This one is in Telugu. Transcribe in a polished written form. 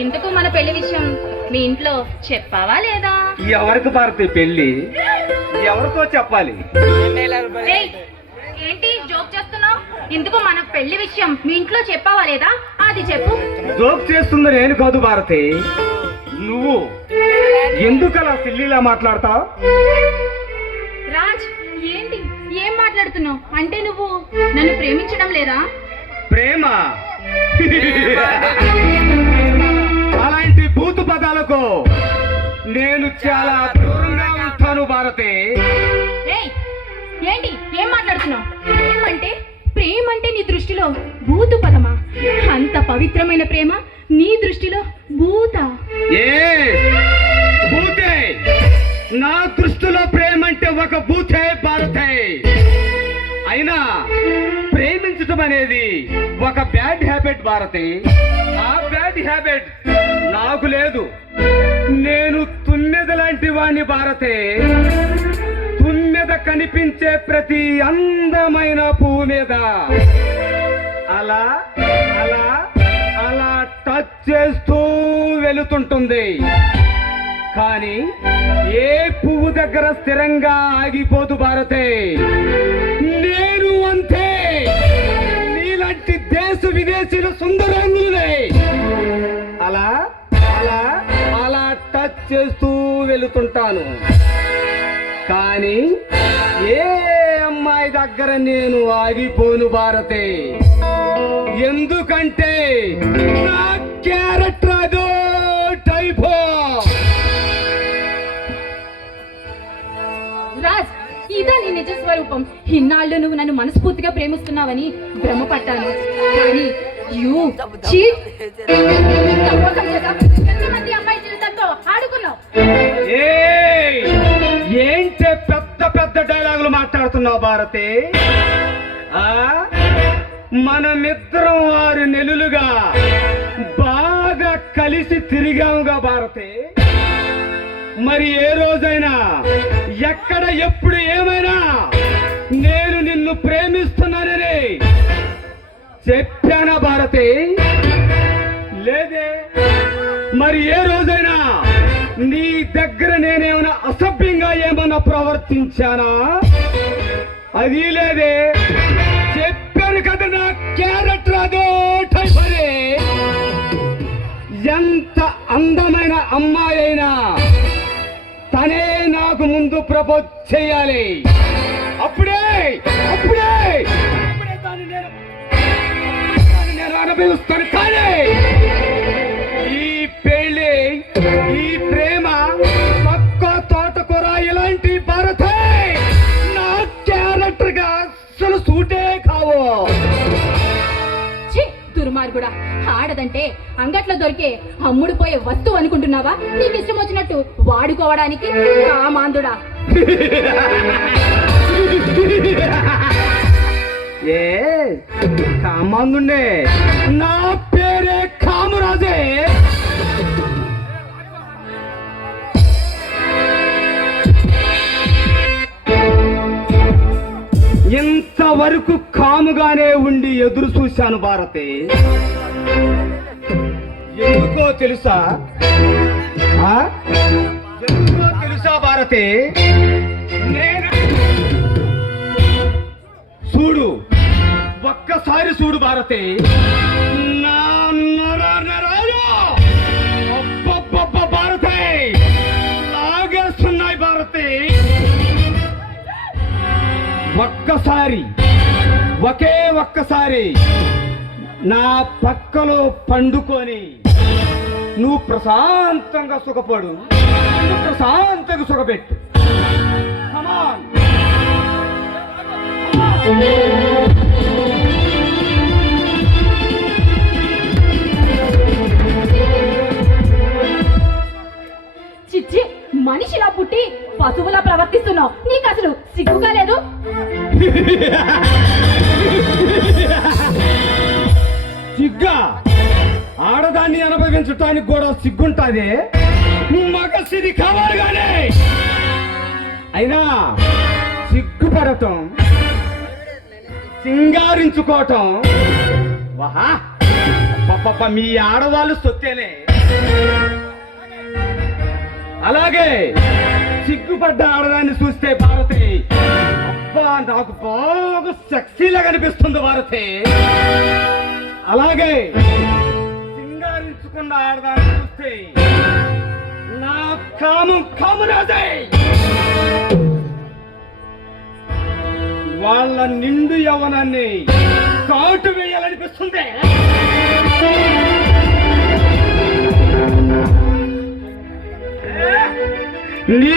ఇంతకు మన పెళ్లి విషయం మీ ఇంట్లో చెప్పావా లేదా? ఎవరికి భారతి పెళ్లి? ఎవరితో చెప్పాలి? ఏంటి జోక్ చేస్తున్నావు? ఇందుకు మన పెళ్లి విషయం మీ ఇంట్లో చెప్పావా లేదా అది చెప్పు. జోక్ చేస్తుంది నేను కాదు భారతి, నువ్వు. ఎందుకు అలా సిల్లీలా మాట్లాడతావు? రాజ్, ఏంటి ఏం మాట్లాడుతున్నావు? అంటే నువ్వు నన్ను ప్రేమించడం లేదా? ప్రేమ అలాంటి భూతు పదాలకు నేను చాలా దూరంగా ఉంటాను భారతి. ఏంటి ఏం మాట్లాడుతున్నావు? ప్రేమ అంటే నీ దృష్టిలో భూతు పదమా? అంత పవిత్రమైన ప్రేమ నీ దృష్టిలో భూత? భూతే, నా దృష్టిలో ప్రేమ అంటే ఒక భూతే భారతే. అయినా ప్రేమించటం అనేది ఒక బ్యాడ్ హ్యాబిట్ భారతి. ఆ బ్యాడ్ హ్యాబిట్ నాకు లేదు. నేను తుమ్మెద లాంటి వాణ్ణి భారతే. తుమ్మెద కనిపించే ప్రతి అందమైన పువ్వు మీద అలా అలా అలా టచ్ చేస్తూ వెళుతుంటుంది. కానీ ఏ పువ్వు దగ్గర స్థిరంగా ఆగిపోదు భారతే. నేను అంతే. నీలాంటి దేశ విదేశీయుల సుందరాంగులనే అలా అలా అలా టచ్ చేస్తూ వెళుతుంటాను. కానీ ఏ అమ్మాయి దగ్గర నేను ఆగిపోను భారతే. ఎందుకంటే నా క్యారెక్టర్ అదో టైపో. రాజ్, ఇదా నీ నిజ స్వరూపం. ఇన్నాళ్ళు నువ్వు నన్ను మనస్ఫూర్తిగా ప్రేమిస్తున్నావని భ్రమపడ్డాను. కానీ ఎంతమంది అమ్మాయి జీవితంతో ఆడుకున్నావు? ఏంటే పెద్ద పెద్ద డైలాగులు మాట్లాడుతున్నావు భారతి? మనమిద్దరం 6 నెలలుగా బాగా కలిసి తిరిగాముగా భారతి. మరి ఏ రోజైనా ఎక్కడ ఎప్పుడు ఏమైనా నేను నిన్ను ప్రేమిస్తున్నానని చెప్పానా భారతి? లేదే. మరి ఏ రోజైనా నీ దగ్గర నేనేమైనా అసభ్యంగా ఏమన్నా ప్రవర్తించానా? అది లేదే. చెప్పాను కదా నా క్యారెక్టర్ అదో టైప్ అని. ఎంత అందమైన అమ్మాయి అయినా తనే నాకు ముందు ప్రపోజ్ చేయాలి. అప్పుడే అప్పుడే దాన్ని నేను అనుభవిస్తాను. కానీ ఈ పెళ్లి, ఈ ప్రేమ, పక్క తోటకూర ఇలాంటి భారతే నా క్యారెక్టర్ గా అసలు సూటే కావు. దుర్మార్గుడా, ఆడదంటే అంగట్లో దొరికే అమ్ముడు పోయే వస్తువు అనుకుంటున్నావా? నీకు ఇష్టం వచ్చినట్టు వాడుకోవడానికి కామాందుడా. ఏ కామాందుండే? నా పేరే కామరాజే. ఇంతవరకు కాముగానే ఉండి ఎదురు చూశాను భారతి. ఎందుకో తెలుసా? ఎందుకో తెలుసా భారతి? నేను చూడు, ఒక్కసారి చూడు భారతి. నా నరాలు అబ్బబ్బబ్బ భారతి లాగేస్తున్నాయి భారతి. ఒక్కసారి, ఒకే ఒక్కసారి నా పక్కలో పండుకొని నువ్వు ప్రశాంతంగా సుఖపడు. ప్రశాంతంగా సుఖపెట్టు. చిచ్చి, మనిషిలా పుట్టి పశువులా ప్రవర్తిస్తున్నావు. నీకు అసలు సిగ్గుగా లేదు? సిగ్గా? ఆడదాన్ని అనుభవించటానికి కూడా సిగ్గుంటాది. మగ సిరి కావాలి కానీ అయినా సిగ్గుపడటం సింగారించుకోవటం వాహా అబ్బబ్బబ్బ, మీ ఆడవాళ్ళు సొత్తేనే. అలాగే సిగ్గుపడ్డ ఆడదాన్ని చూస్తే భారతి అబ్బా నాకు బాగా సెక్సీలా కనిపిస్తుంది భారతి. అలాగే సింగారించుకున్న ఆడదాన్ని చూస్తే నా కామం కామురాదే. వాళ్ళ నిండు యవ్వనాన్ని కాటు వేయాలనిపిస్తుంది. నీ